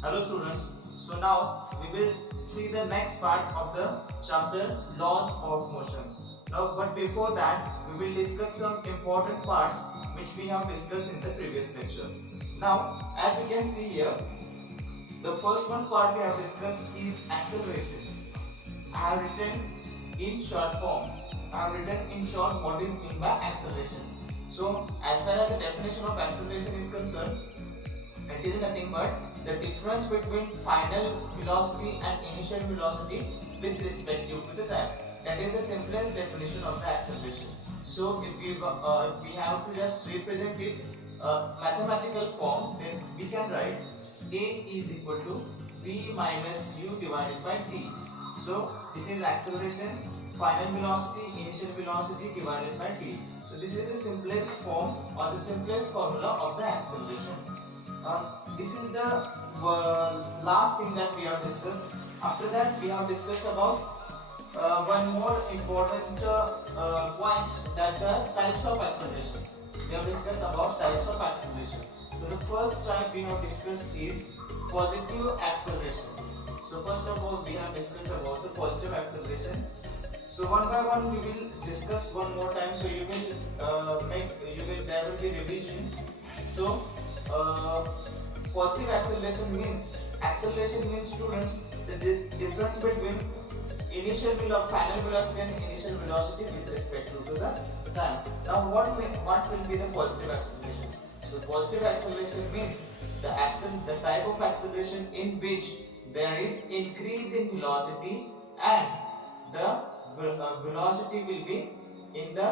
Hello students, so now we will see the next part of the chapter laws of motion. Now but before that we will discuss some important parts which we have discussed in the previous lecture. Now as you can see here, the first one part we have discussed is acceleration. I have written in short form. I have written in short what is meant by acceleration. So as far as the definition of acceleration is concerned, it is nothing but the difference between final velocity and initial velocity with respect to the time. That is the simplest definition of the acceleration. So if we have to just represent it mathematical form, then we can write a is equal to v minus u divided by t. So this is acceleration, final velocity, initial velocity divided by t. So this is the simplest form or the simplest formula of the acceleration. This is the last thing that we have discussed. After that we have discussed about one more important point, that the types of acceleration. We have discussed about types of acceleration. So the first type we have discussed is positive acceleration. So first of all we have discussed about the positive acceleration. So one by one we will discuss one more time. So you will there will be revision. So positive acceleration means students the difference between final velocity and initial velocity with respect to the time. Now what will be the positive acceleration? So positive acceleration means the type of acceleration in which there is increase in velocity and the velocity will be in the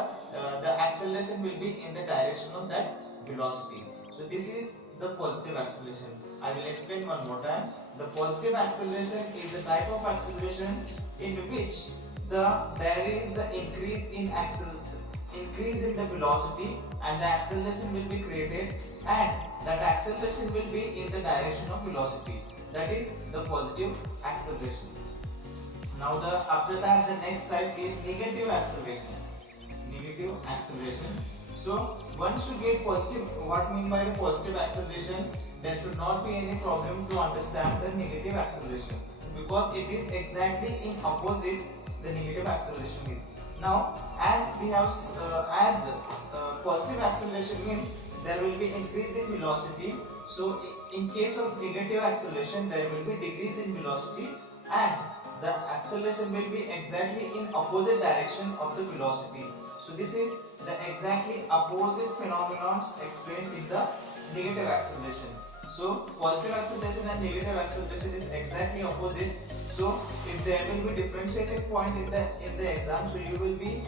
acceleration will be in the direction of that velocity. So this is the positive acceleration. I will explain one more time. The positive acceleration is the type of acceleration in which there is the increase in the velocity and the acceleration will be created, and that acceleration will be in the direction of velocity. That is the positive acceleration. Now after that the next type is negative acceleration. Negative acceleration. So once you get positive, what mean by the positive acceleration, there should not be any problem to understand the negative acceleration, because it is exactly in opposite the negative acceleration is. Now as we have positive acceleration means there will be increase in velocity. So in case of negative acceleration there will be decrease in velocity and the acceleration will be exactly in opposite direction of the velocity. So this is the exactly opposite phenomenon explained in the negative acceleration. So positive acceleration and negative acceleration is exactly opposite. So if there will be differentiated point in the exam, so you will be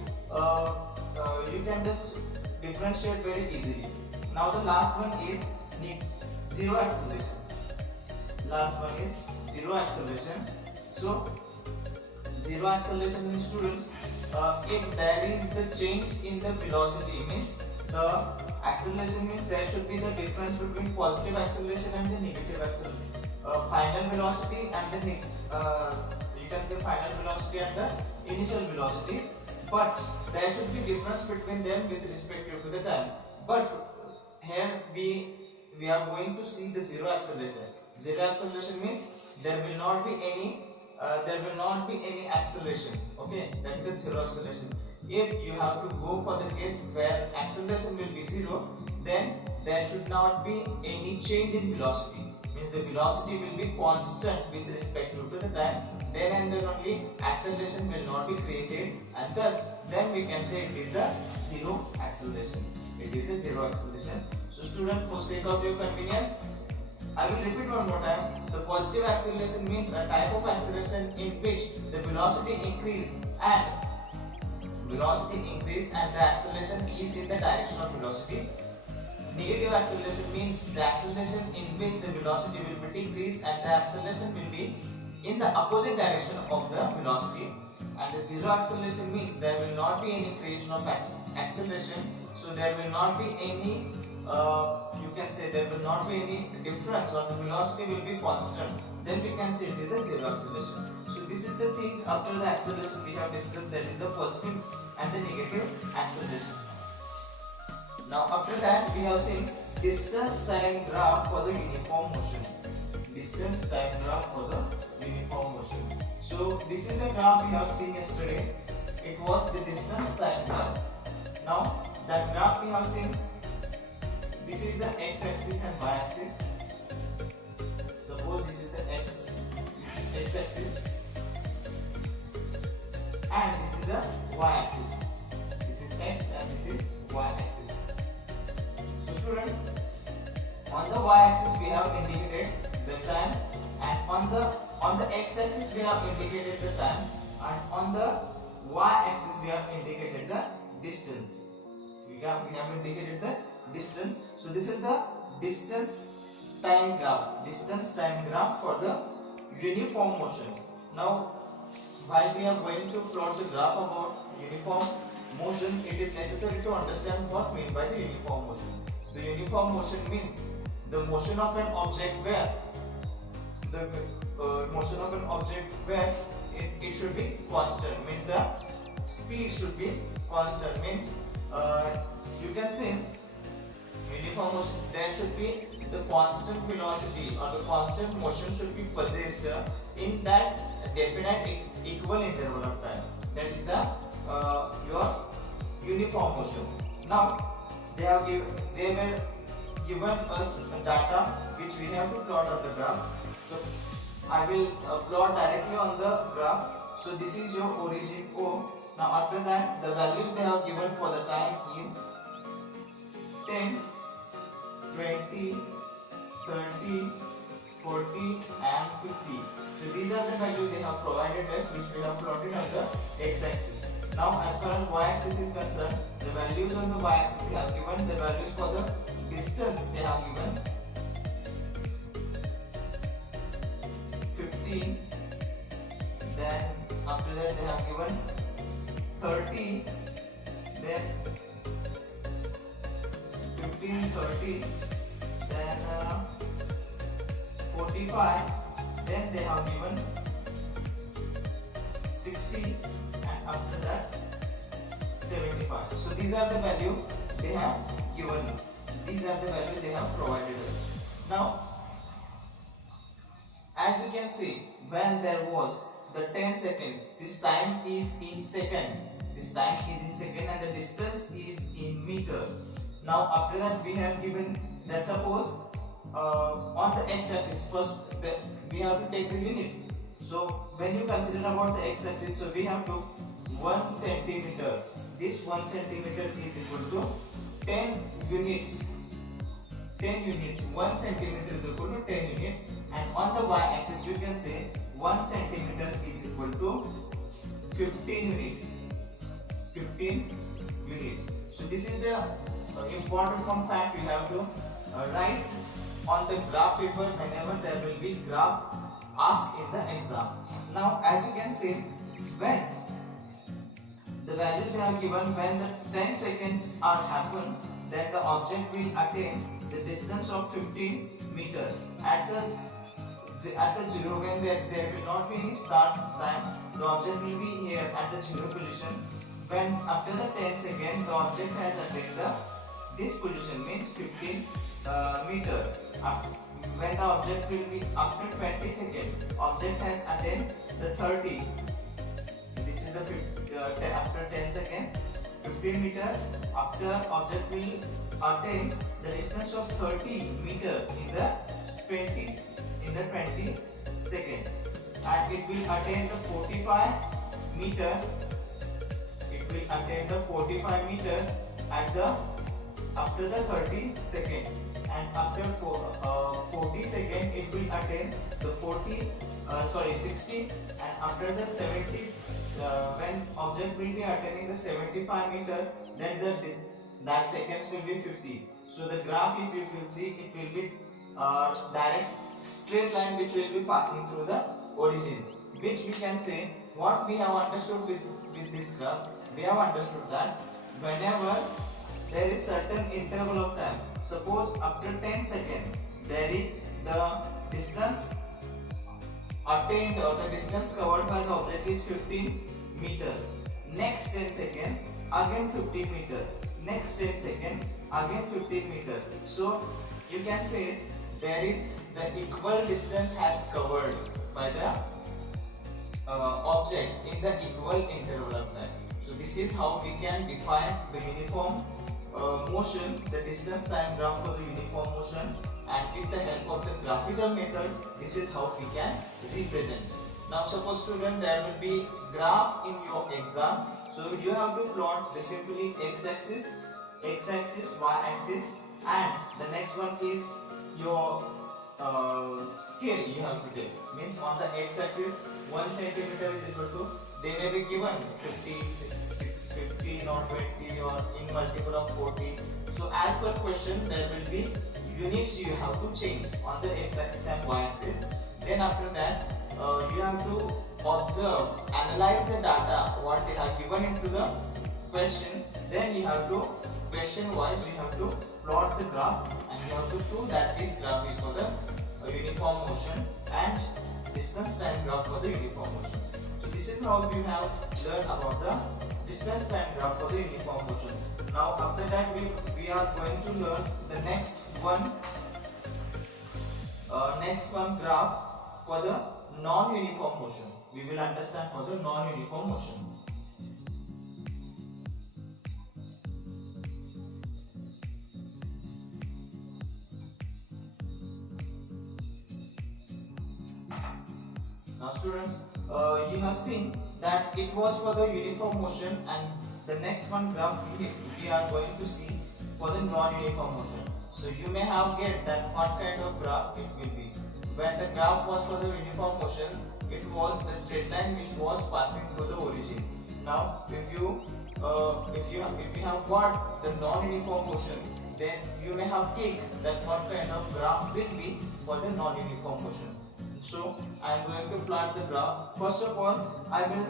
you can just differentiate very easily. Now the last one is zero acceleration. Last one is zero acceleration. So zero acceleration means students, if there is the change in the velocity, means the acceleration means there should be the difference between positive acceleration and the negative acceleration. Final velocity and the you can say final velocity and the initial velocity, but there should be difference between them with respect to the time. But here we are going to see the zero acceleration. Zero acceleration means there will not be any acceleration. Okay, that is the zero acceleration. If you have to go for the case where acceleration will be zero, then there should not be any change in velocity. Means the velocity will be constant with respect to the time. Then and then only acceleration will not be created, and thus then we can say it is the zero acceleration. It is the zero acceleration. So students, for sake of your convenience, I will repeat one more time. The positive acceleration means a type of acceleration in which the velocity increase and the acceleration is in the direction of velocity. Negative acceleration means the acceleration in which the velocity will be decreased and the acceleration will be in the opposite direction of the velocity. And the zero acceleration means there will not be any creation of acceleration. So there will not be any you can say there will not be any difference, or the velocity will be constant. Then we can say it is a zero acceleration. So this is the thing after the acceleration we have discussed, that is the positive and the negative acceleration. Now after that we have seen distance time graph for the uniform motion. Distance time graph for the uniform motion. So this is the graph we have seen yesterday. It was the distance time graph. Now that graph we have seen, this is the x-axis and y-axis. Suppose this is the x-axis and this is the y-axis. This is x and this is y-axis. So student, on the y-axis we have indicated the time, and on the x-axis we have indicated the time, and on the y-axis we have indicated the distance. We have indicated the distance. So this is the distance time graph. Distance time graph for the uniform motion. Now, while we are going to plot the graph about uniform motion, it is necessary to understand what meant by the uniform motion. The uniform motion means the motion of an object where it should be constant. Means the speed should be constant. Means you can say uniform motion, there should be the constant velocity or the constant motion should be possessed in that definite equal interval of time. That is the your uniform motion. Now they were given us data which we have to plot on the graph. So I will plot directly on the graph. So this is your origin O. Now after that, the values they have given for the time is 10, 20, 30, 40 and 50. So these are the values they have provided us, which we have plotted on the x-axis. Now as far as y-axis is concerned, the values on the y-axis they have given the values for the distance they have given 15. Then after that they have given 30, then 15, 30, then 45, then they have given 60, and after that 75. So these are the value they have given. These are the value they have provided us. Now, as you can see, when there was the 10 seconds, this time is in second. This time is in second and the distance is in meter. Now after that we have given that suppose on the x-axis first we have to take the unit. So when you consider about the x-axis, so we have to 1 centimeter. This 1 centimeter is equal to 10 units. 10 units. 1 centimeter is equal to 10 units. And on the y-axis you can say 1 centimeter is equal to 15 units. 15 units. So this is the important fun fact you have to write on the graph paper whenever there will be graph asked in the exam. Now as you can see, when the values they are given, when the 10 seconds are happen, then the object will attain the distance of 15 meters. At the zero, when there will not be any start time, the object will be here at the zero position. When after the 10 seconds, the object has attained this position, means 15 meter. When the object will be after 20 seconds, object has attained the 30. This is the after 10 seconds, 15 meter. After object will attain the distance of 30 meter in the 20 seconds, and it will attain the 45 meter. It will attain the 45 meter at the after the 30 seconds, and after 40 seconds it will attain the 60, and after the 70 when object will be attaining the 75 meter, then that seconds will be 50. So the graph, if you will see, it will be direct straight line which will be passing through the origin, which we can say what we have understood with this graph. We have understood that whenever there is certain interval of time, suppose after 10 seconds there is the distance attained or the distance covered by the object is 15 meters. Next 10 seconds again 15 meter, next 10 second, again 15 meter. So you can say there is the equal distance has covered by the object in the equal interval of time. So this is how we can define the uniform motion, the distance time graph for the uniform motion, and with the help of the graphical method, this is how we can represent. Now suppose student, there will be graph in your exam, so you have to plot the simply x-axis, y-axis, and the next one is your scale you have to take. Means on the x-axis 1 centimeter is equal to, they may be given 15 or 20 or in multiple of 40. So as per question there will be units you have to change on the x-axis and y-axis. Then after that you have to observe, analyze the data what they have given into the question. Then you have to question wise you have to plot the graph, and you have to prove that this graph is for the uniform motion and distance time graph for the uniform motion. So this is how we have learned about the distance time graph for the uniform motion. Now after that we are going to learn the next one graph for the non-uniform motion. We will understand for the non-uniform motion. Now students, you have seen that it was for the uniform motion, and the next one graph we are going to see for the non-uniform motion. So you may have guessed that what kind of graph it will be. When the graph was for the uniform motion, it was the straight line which was passing through the origin. Now if you have got the non-uniform motion, then you may have guessed that what kind of graph will be for the non-uniform motion. So I am going to plot the graph. First of all, I will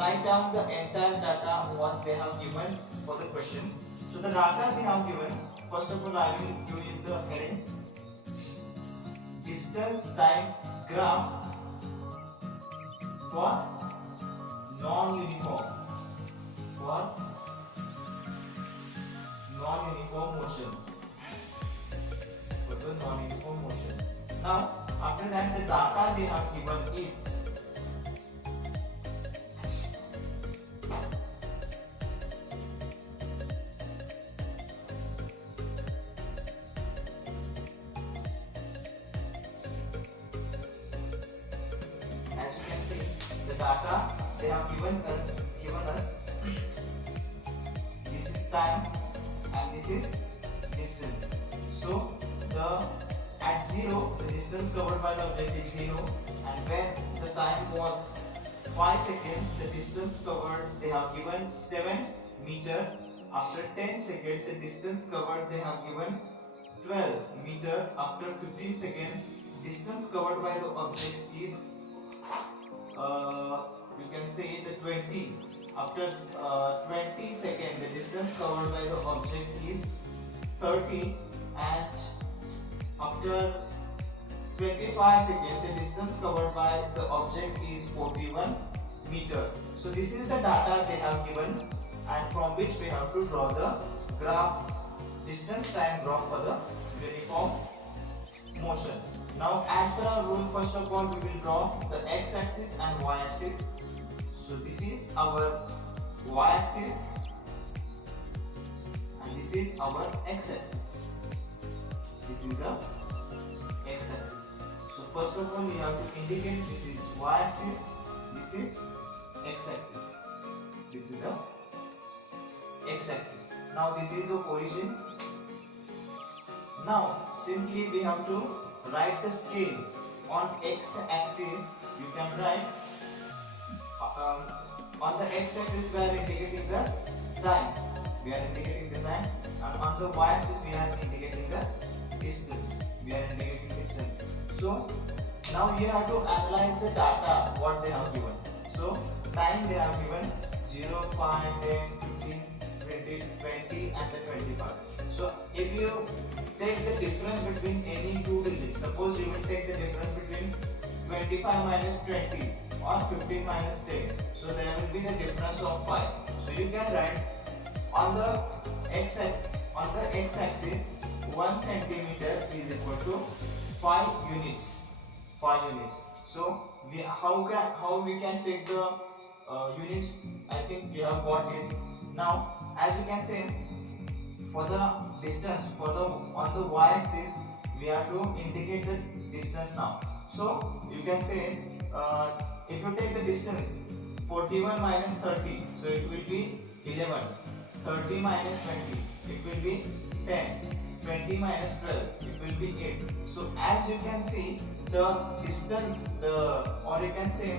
write down the entire data what they have given for the question. So the data they have given, first of all I will use the heading distance time graph for non-uniform motion. For the non-uniform motion. Now after that the data they have given is data they have given us this is time and this is distance. So the at 0 the distance covered by the object is 0, and when the time was 5 seconds the distance covered they have given 7 meter. After 10 seconds the distance covered they have given 12 meter. After 15 seconds distance covered by the object is you can say the 20. After 20 seconds the distance covered by the object is 30, and after 25 seconds the distance covered by the object is 41 meter. So this is the data they have given, and from which we have to draw the graph, distance time graph for the uniform motion. Now as per our rule, first of all we will draw the x-axis and y-axis. So this is our y-axis and this is our x-axis. This is the x-axis. So first of all we have to indicate this is y-axis, this is x-axis. This is the x-axis. Now this is the origin. Now simply we have to write the scale on x-axis. You can write on the x-axis we are indicating the time. We are indicating the time, and on the y-axis we are indicating the distance. We are indicating distance. So now you have to analyze the data what they have given. So time they have given 0, 5, 10, 15, 20, 20 and the 25. So if you take the difference between any two digits, suppose you will take the difference between 25 minus 20 or 15 minus 10. So there will be the difference of 5. So you can write On the x-axis, 1 centimeter is equal to 5 units. 5 units. So how we can take the units? I think we have got it. Now, as you can say, for the distance, on the y-axis, we have to indicate the distance now. So you can say, if you take the distance 41 minus 30, so it will be 11. 30 minus 20, it will be 10. 20 minus 12, it will be 8. So as you can see, the distance, or you can say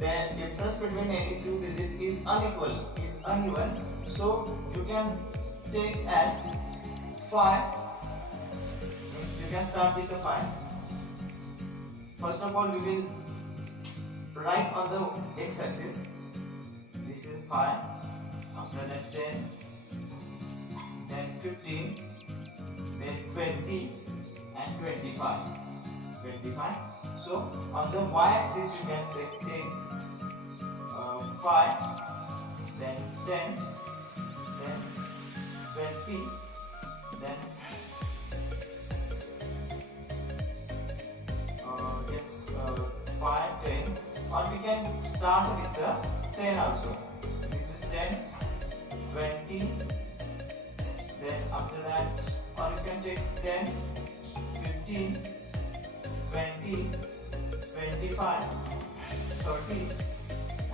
the difference between any two digits is uneven. So you can take as 5. You can start with the 5. First of all, we will write on the x-axis. This is 5. After that 10, then 15, then 20, and 25. So on the y-axis, you can take 5, then 10, then 20, then 5, 10, or we can start with the 10 also. This is 10, 20, then after that, or you can take 10, 15, 20, 25, 30,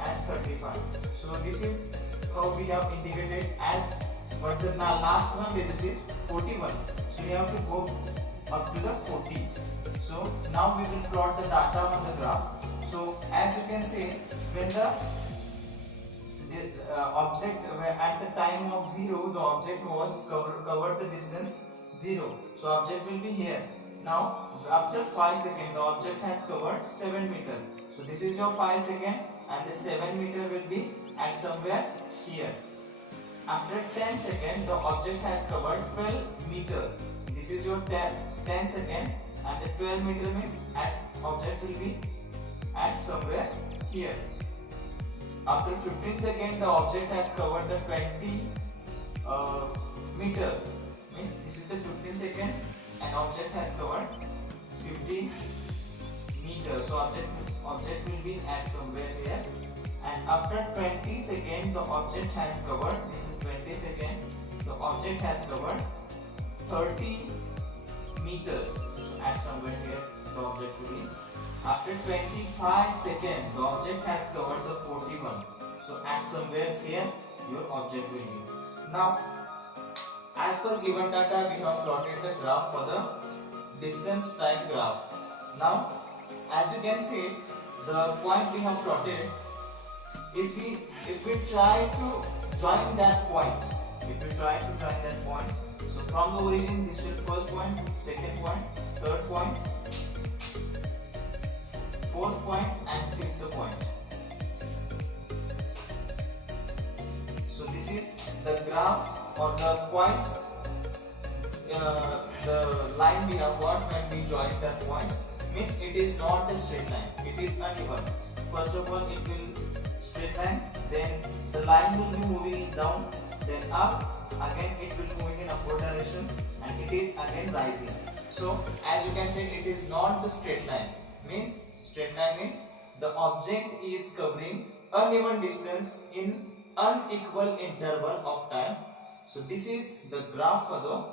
and 35. So this is how we have indicated as, but the last one digit is 41. So you have to go up to the 40. So now we will plot the data on the graph. So as you can see, when the object at the time of 0, the object was covered the distance 0. So object will be here. Now after 5 seconds, the object has covered 7 meters. So this is your 5 seconds, and the 7 meter will be at somewhere here. After 10 seconds, the object has covered 12 meters. This is your 10 seconds, and the 12 meter means object will be at somewhere here. After 15 seconds, the object has covered the 20 meter. Means this is the 15 second, and object has covered 50 meters. So object will be at somewhere here. And after 20 seconds, the object has covered. This is 20 seconds. The object has covered 30 meters. So at somewhere here, the object will be. After 25 seconds, the object has covered the 41. So at somewhere here, your object will be. Now, as per given data, we have plotted the graph for the distance time graph. Now, as you can see, the point we have plotted. If we try to join that points, so from the origin, this will first point, second point, third point, fourth point, and fifth point. So this is the graph or the points, the line we have got when we join the points. Means it is not a straight line, it is uneven. First of all, it will straight line, then the line will be moving down, then up, again it will moving in upward direction, and it is again rising. So as you can see, it is not the straight line. Means straight line means the object is covering uneven distance in unequal interval of time. So this is the graph for the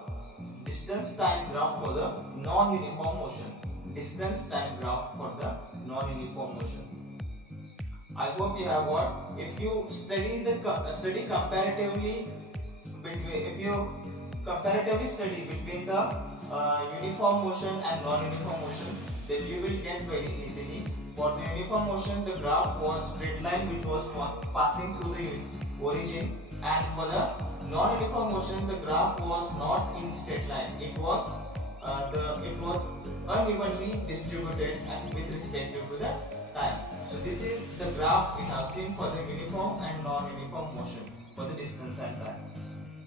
distance time graph for the non-uniform motion. Distance time graph for the non-uniform motion. I hope you have got. If you study comparatively study between the uniform motion and non-uniform motion, then you will get very easily. For the uniform motion, the graph was straight line which was passing through the origin, and for the non-uniform motion, the graph was not in straight line. It was unevenly distributed and with respect to the time. So this is the graph we have seen for the uniform and non-uniform motion for the distance and time.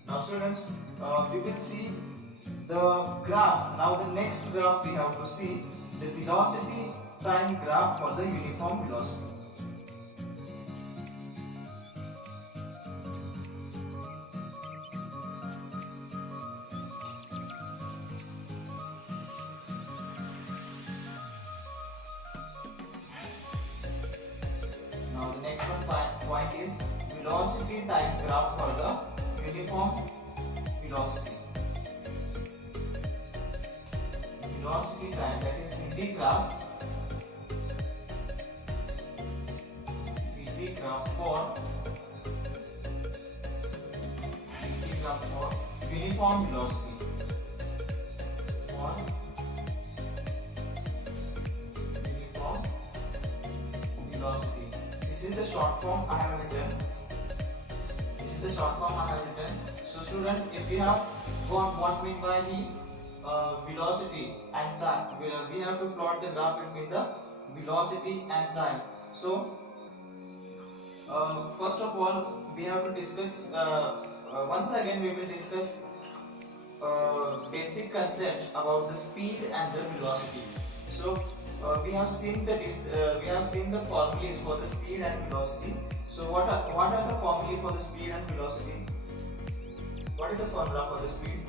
Now students, we will see the graph. Now the next graph we have to see the velocity time graph for the uniform velocity. velocity time graph for the uniform velocity. Velocity time, that is VT graph. VT graph for uniform velocity. For uniform velocity. This is the short form I have written. So student, if we have got what mean by the velocity and time, we have to plot the graph between the velocity and time. So first of all we have to discuss once again we will discuss basic concept about the speed and the velocity. So we have seen the formulas for the speed and velocity. So what are the formulae for the speed and velocity? What is the formula for the speed?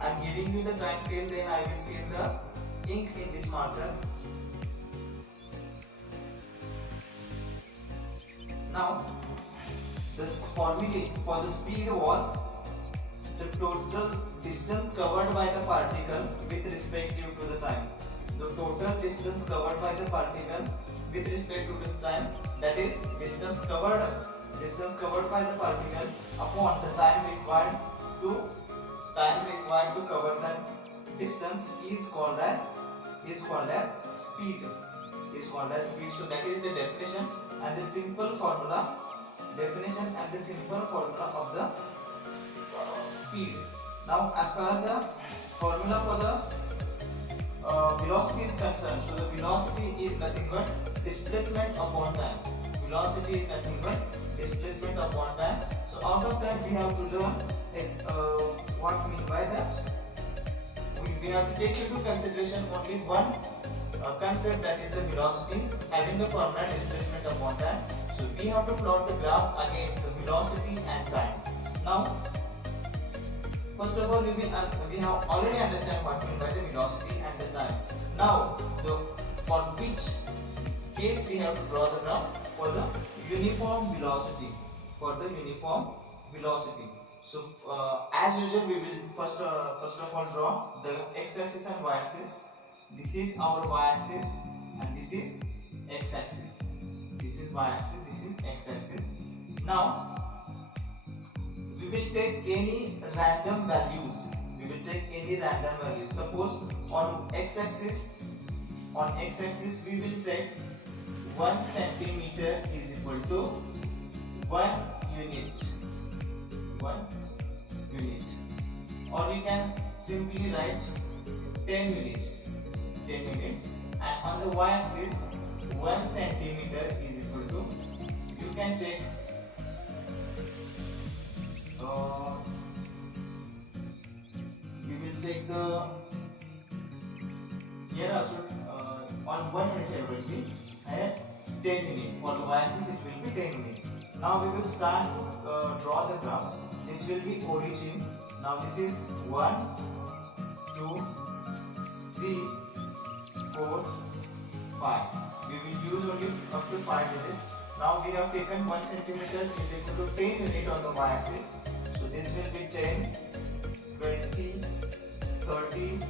I am giving you the time till then I will fill the ink in this marker. Now the formula for the speed was the total distance covered by the particle with respect to the time. The total distance covered by the particle with respect to the time, that is distance covered by the particle upon the time required to cover that distance is called as speed. So that is the definition and the simple formula of the speed. Now as far as the formula for the velocity is concerned, so the velocity is nothing but displacement upon time. So out of that we have to learn what mean by that. We have to take into consideration only one concept, that is the velocity having the formula displacement upon time. So we have to plot the graph against the velocity and time. Now first of all we have already understand what mean by the velocity and the time. Now for which case we have to draw the graph? For the uniform velocity. So as usual we will first of all draw the x-axis and y-axis. This is our y-axis and this is x-axis. This is y-axis, this is x-axis. Now we will take any random values. Suppose on x-axis we will take 1 centimeter is equal to 1 unit. Or we can simply write 10 units. And on the y-axis 1 centimeter is equal to, you can take you will take the here also on 1 unit it will be 10 units. For the y-axis it will be 10 units. Now we will start to draw the graph. This will be origin. Now this is 1, 2, 3, 4, 5. We will use only up to 5 units. Now we have taken 1 centimeter is equal to 10 units on the y-axis. So this will be 10, 20, 30,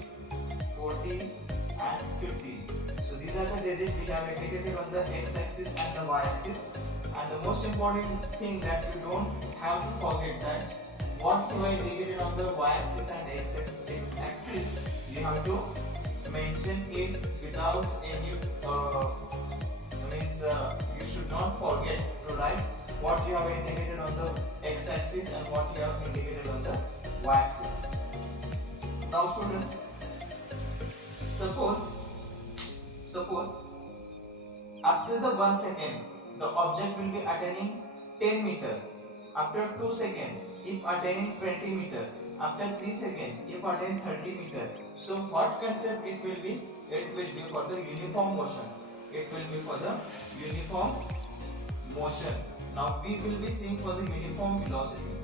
40 and 50. So these are the digits we have indicated on the x-axis and the y-axis. And the most important thing that you don't have to forget that what you are indicated on the y-axis and x-axis, you have to mention it without any you should not forget to write what you have indicated on the x-axis and what you have indicated on the y-axis. Now students, suppose after the 1 second the object will be attaining 10 meter. After 2 seconds, if attaining 20 meter. After 3 seconds, if attaining 30 meter. So what concept it will be? It will be for the uniform motion. Now we will be seeing for the uniform velocity.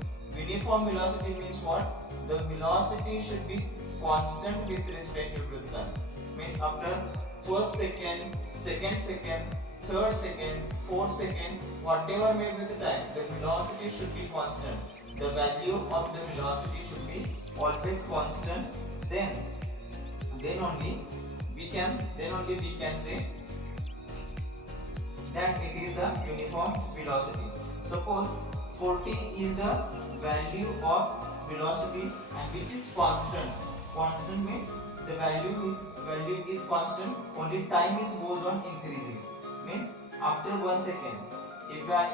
Uniform velocity means what? The velocity should be constant with respect to the time. Means after first second, second second, third second, fourth second, whatever may be the time, the velocity should be constant. The value of the velocity should be always constant. Then only we can say that it is the uniform velocity. Suppose 40 is the value of velocity and which is constant. Constant means the value is constant, only time is goes on increasing. Means after 1 second, if I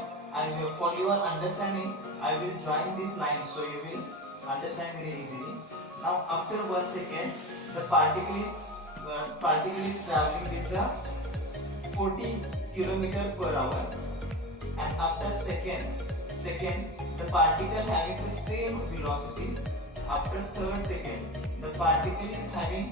for your understanding, I will join this line so you will understand very easily. Now after 1 second, the particle is traveling with the 40 km/h, and after second the particle having the same velocity. After third second, the particle is having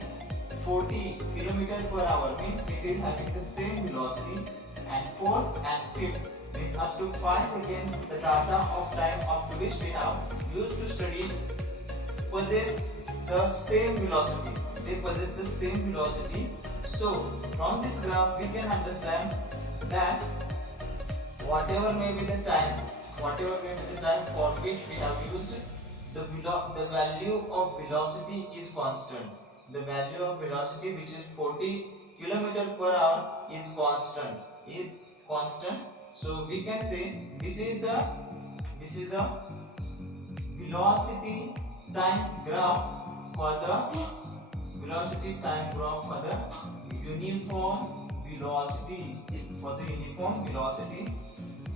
40 km/h, means it is having the same velocity, and fourth and fifth means up to 5 seconds the data of time up to which we have used to study possess the same velocity. They possess the same velocity. So from this graph we can understand that whatever may be the time for which we have used, the value of velocity is constant. The value of velocity, which is 40 km/h, is constant. So we can say this is the velocity time graph for the uniform velocity.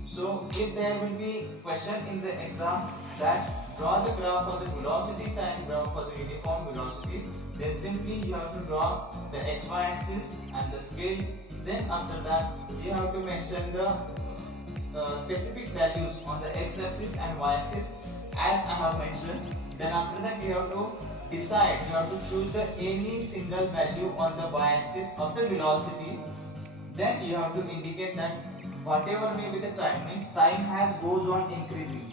So if there will be question in the exam that draw the graph for the velocity time graph for the uniform velocity, then simply you have to draw the xy axis and the scale. Then after that you have to mention the specific values on the x axis and y axis as I have mentioned. Then after that you have to choose any single value on the y axis of the velocity. Then you have to indicate that whatever may be the time, means time goes on increasing.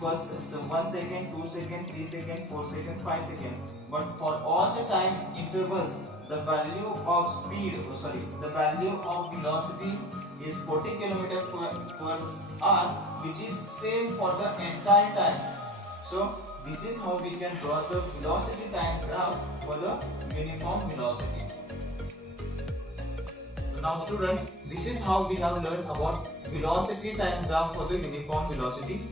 First 1 second, 2 second, 3 second, 4 second, 5 second. But for all the time intervals, the value of velocity is 40 km/h, which is same for the entire time. So this is how we can draw the velocity time graph for the uniform velocity. Now student, this is how we have learned about velocity time graph for the uniform velocity.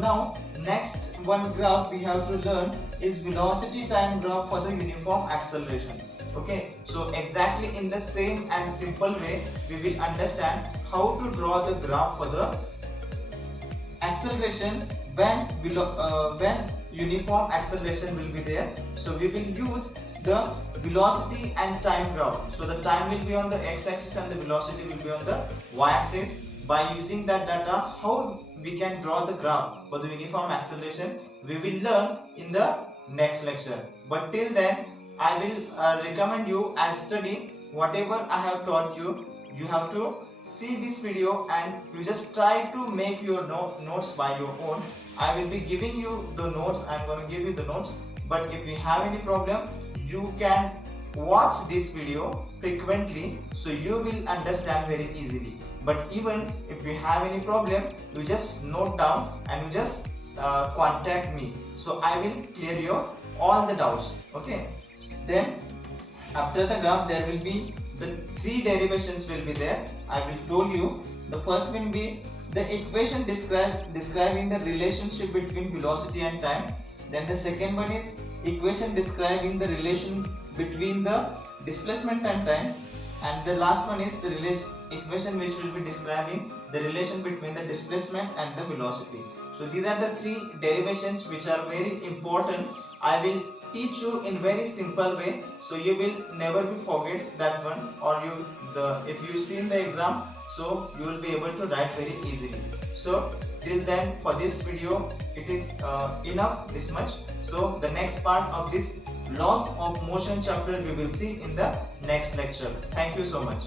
Now next one graph we have to learn is velocity time graph for the uniform acceleration. Okay, so exactly in the same and simple way we will understand how to draw the graph for the acceleration when uniform acceleration will be there. So we will use the velocity and time graph. So the time will be on the x-axis and the velocity will be on the y-axis. By using that data, how we can draw the graph for the uniform acceleration, we will learn in the next lecture. But till then, I will recommend you and study whatever I have taught you. You have to see this video and you just try to make your notes by your own. I will be giving you the notes. I am going to give you the notes. But if you have any problem, you can watch this video frequently, so you will understand very easily. But even if you have any problem, you just note down and you just contact me, so I will clear your all the doubts. Okay, then after the graph there will be the 3 derivations will be there. I will told you. The first will be the equation describing the relationship between velocity and time. Then the second one is equation describing the relation between the displacement and time. And the last one is the equation which will be describing the relation between the displacement and the velocity. So these are the 3 derivations which are very important. I will teach you in very simple way, so you will never be forget that one, or if you see in the exam, so you will be able to write very easily. So till then, for this video it is enough this much. So the next part of this laws of motion chapter we will see in the next lecture. Thank you so much.